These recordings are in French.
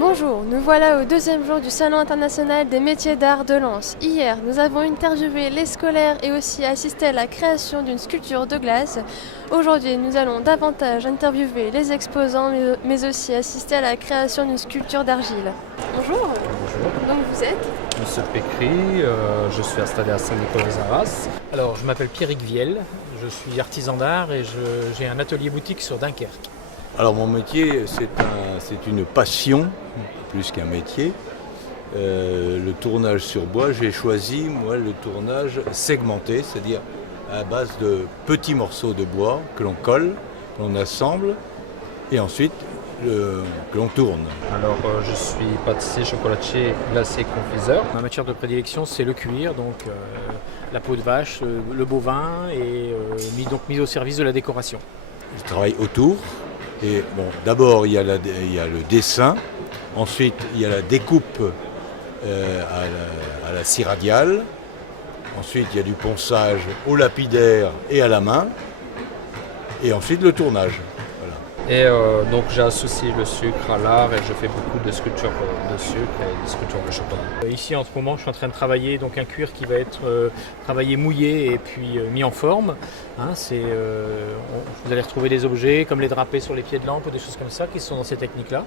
Bonjour, nous voilà au deuxième jour du Salon international des métiers d'art de Lens. Hier, nous avons interviewé les scolaires et aussi assisté à la création d'une sculpture de glace. Aujourd'hui, nous allons davantage interviewer les exposants, mais aussi assister à la création d'une sculpture d'argile. Bonjour. Bonjour. Donc vous êtes Monsieur Pécry, je suis installé à Saint-Nicolas-Arras. Alors, je m'appelle Pierrick Viel, je suis artisan d'art et j'ai un atelier boutique sur Dunkerque. Alors mon métier, c'est une passion, plus qu'un métier. Le tournage sur bois, j'ai choisi moi le tournage segmenté, c'est-à-dire à base de petits morceaux de bois que l'on colle, que l'on assemble et ensuite que l'on tourne. Alors, je suis pâtissier, chocolatier, glacé, confiseur. Ma matière de prédilection, c'est le cuir, donc la peau de vache, le bovin et mis au service de la décoration. Je travaille autour. Et bon, d'abord il y a le dessin, ensuite il y a la découpe à la scie radiale, ensuite il y a du ponçage au lapidaire et à la main, et ensuite le tournage. Voilà. Et donc j'ai associé le sucre à l'art et je fais beaucoup de sculptures de sucre et de sculptures de chocolat. Ici en ce moment je suis en train de travailler donc un cuir qui va être travaillé mouillé et puis mis en forme. Hein, vous allez retrouver des objets comme les drapés sur les pieds de lampe ou des choses comme ça qui sont dans ces techniques-là.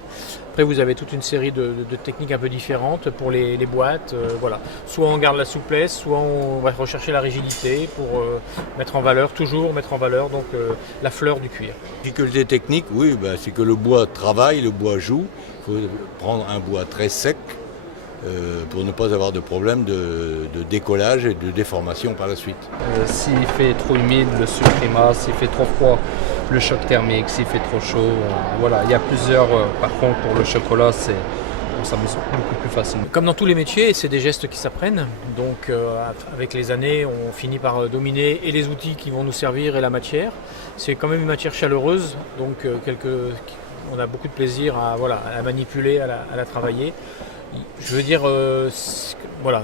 Après vous avez toute une série de techniques un peu différentes pour les boîtes. Voilà. Soit on garde la souplesse, soit on va rechercher la rigidité pour toujours mettre en valeur donc, la fleur du cuir. Difficulté technique, oui, c'est que le bois travaille, le bois joue. Il faut prendre un bois très sec pour ne pas avoir de problème de décollage et de déformation par la suite. S'il fait trop humide, le sucre est masse. S'il fait trop froid, le choc thermique. S'il fait trop chaud, voilà. Il y a plusieurs. Par contre, pour le chocolat, on s'amuse beaucoup plus facilement. Comme dans tous les métiers, c'est des gestes qui s'apprennent. Donc, avec les années, on finit par dominer et les outils qui vont nous servir et la matière. C'est quand même une matière chaleureuse, donc on a beaucoup de plaisir à la manipuler, à la travailler. Je veux dire,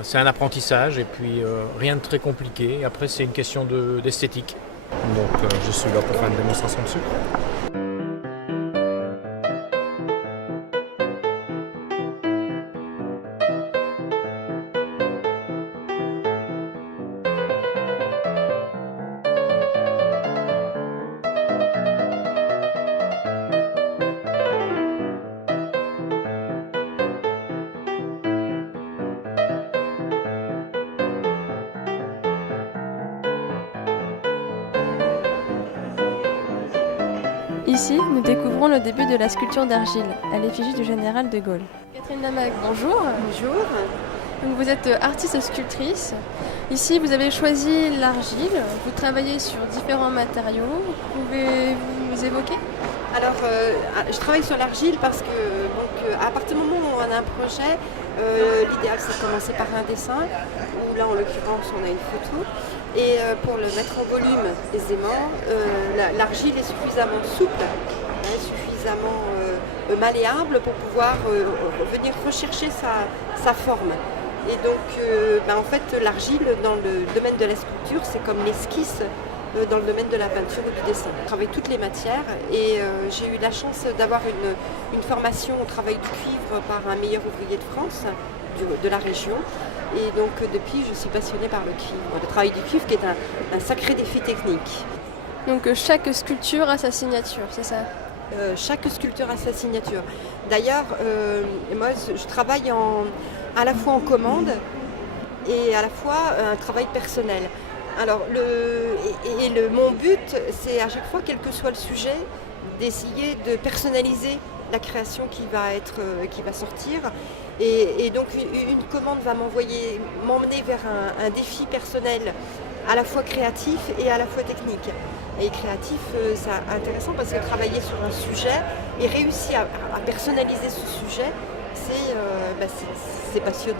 c'est un apprentissage et puis rien de très compliqué. Après, c'est une question d'esthétique. Donc, je suis là pour faire une démonstration de sucre. Ici, nous découvrons le début de la sculpture d'argile, à l'effigie du général de Gaulle. Catherine Lamac, bonjour. Bonjour. Donc vous êtes artiste sculptrice. Ici, vous avez choisi l'argile. Vous travaillez sur différents matériaux. Pouvez-vous nous évoquer ? Alors, je travaille sur l'argile parce que à partir du moment où on a un projet, l'idéal c'est de commencer par un dessin, où là en l'occurrence on a une photo, et pour le mettre en volume aisément, l'argile est suffisamment souple, suffisamment malléable pour pouvoir venir rechercher sa forme. Et donc, en fait, l'argile dans le domaine de la sculpture, c'est comme l'esquisse dans le domaine de la peinture ou du dessin. Je travaille toutes les matières et j'ai eu la chance d'avoir une formation au travail du cuivre par un meilleur ouvrier de France, de la région. Et donc depuis, je suis passionnée par le cuivre, le travail du cuivre qui est un sacré défi technique. Donc chaque sculpture a sa signature, c'est ça ? Chaque sculpteur a sa signature. D'ailleurs, moi je travaille à la fois en commande et à la fois un travail personnel. Alors, mon but, c'est à chaque fois, quel que soit le sujet, d'essayer de personnaliser la création qui va sortir. Et donc, une commande va m'emmener vers un défi personnel à la fois créatif et à la fois technique. Et créatif, c'est intéressant parce que travailler sur un sujet et réussir à personnaliser ce sujet, c'est passionnant.